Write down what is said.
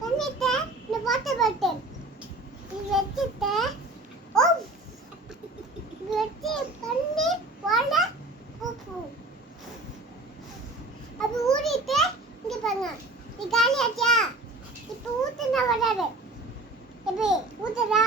பண்ணிட்ட இந்த water bottle இது வச்சிட்ட ஓ வச்சி பண்ணி வாழ பூப்பு அது ஊறிட்டு இங்க பாருங்க இது காலியாச்சா இப்போ ஊத்துனா வராது எப்படி ஊத்துதா